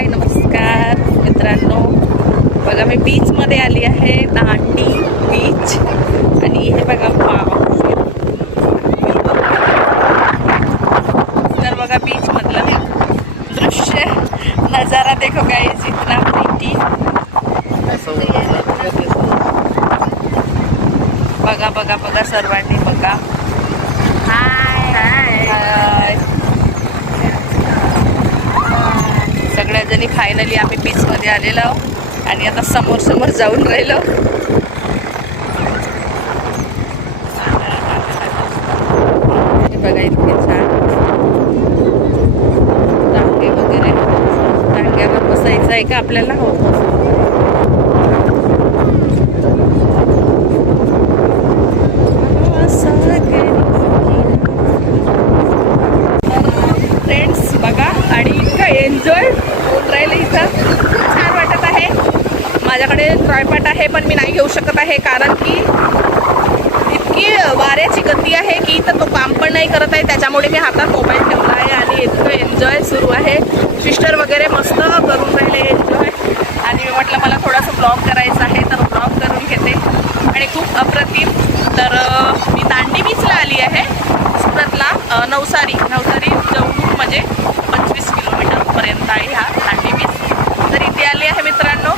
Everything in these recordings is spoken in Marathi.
हाय नमस्कार मित्रांनो, बघा मी बीचमध्ये आली आहे, दांडी बीच. आणि हे बघा तर बघा बीच मधलं दृश्य नजारा देखो गाइस, इतना प्रिटी. बघा बघा बघा सर्वांनी बघा. हाय हाय. सगळ्या जणी फायनली आम्ही बीच मध्ये आलेलो आहोत आणि आता समोर समोर जाऊन राहिलो. हे बघा इतके छान टांगे वगैरे. टांग्यावर बसायचं आहे का आपल्याला? हो. फ्रेंड्स बघा, आणि इतकं एन्जॉय होऊन राहिलं इथं. छान वाटत आहे. माझ्याकडे ट्रायपॉड आहे पण मी नाही घेऊ शकत आहे, कारण की इतकी वाऱ्याची गती आहे की इथं तो काम पण नाही करत आहे. त्याच्यामुळे मी हातात मोबाईल ठेवला आहे आणि इतकं एन्जॉय सुरू आहे. सिस्टर वगैरे मस्त करून राहिले एन्जॉय. आणि मी म्हटलं मला थोडंसं ब्लॉग करायचं आहे तर ब्लॉग करून घेते. आणि खूप अप्रतिम. तर मी दांडी बीचला आली आहे, सुरतला. नवसारी जवळून म्हणजे 25 किलोमीटरपर्यंत आहे हा दांडी बीच. तर इथे आली आहे मित्रांनो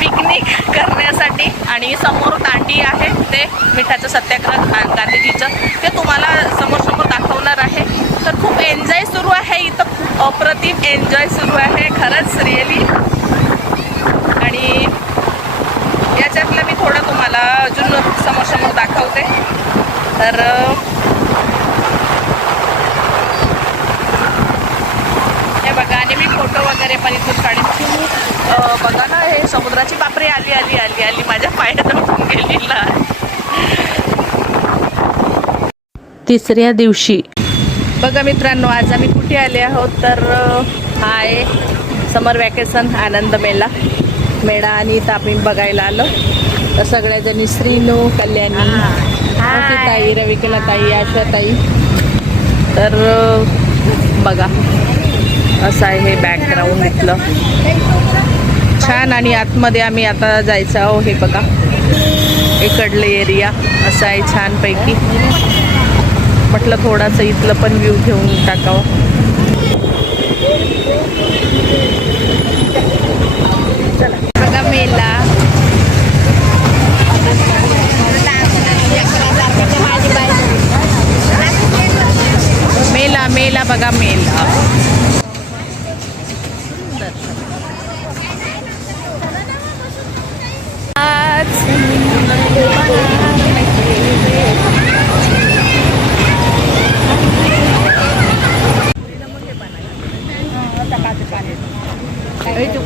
पिकनिक करण्यासाठी. आणि समोर दांडी आहे, ते मिठाचं सत्याग्रह गांधीजीचं, ते तुम्हाला समोर दाखवणार आहे. तर खूप एन्जॉय सुरू आहे इथं, खूप अप्रतिम एन्जॉय सुरू आहे खरंच रिअली. आणि याच्यातलं मी थोडं तुम्हाला अजून समोर दाखवते. तर हे बघा, आणि मी फोटो वगैरे पण इथून काढेन. खूप बघा ना, हे समुद्राची बापरे आली माझ्या पायात उठून गेलेला. तिसऱ्या दिवशी बघा मित्रांनो, आज आम्ही कुठे आले आहोत तर हा आहे समर वॅकेशन आनंद मेळा. आणि इथं आम्ही बघायला आलो. तर सगळ्याजणी श्रीनू, कल्याणी, ताई, रविकला ताई, आशा ताई. तर बघा असं आहे हे बॅकग्राऊंड इथलं छान. आणि आतमध्ये आम्ही आता जायचं आहो. हे बघा इकडलं एरिया असं आहे छानपैकी. म्हटलं थोडासा इथलं पण व्ह्यू घेऊन टाकावं. चला बघा मेला. मेला बघा मेला.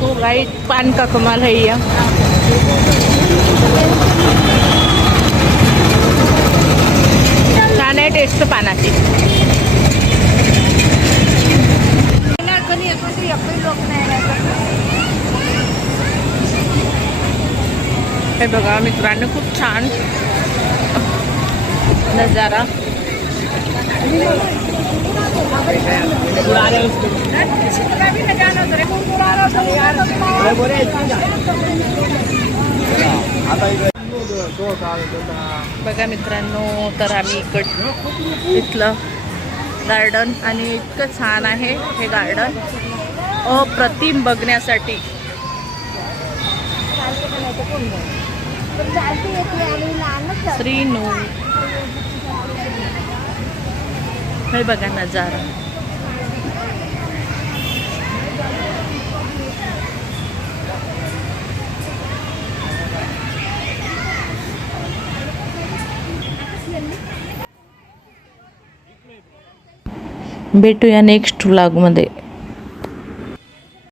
को राइट पान का कमाल है ये. छान आहे टेस्ट पानाची. हे बघा मित्रांनो, खूप छान नजारा. बघा मित्रांनो, तर आम्ही इथलं गार्डन, आणि इतकं छान आहे हे गार्डन, अप्रतिम बघण्यासाठी. श्रीनू, हे बघा नजारा. भेटूया नेक्स्ट व्लॉगमध्ये.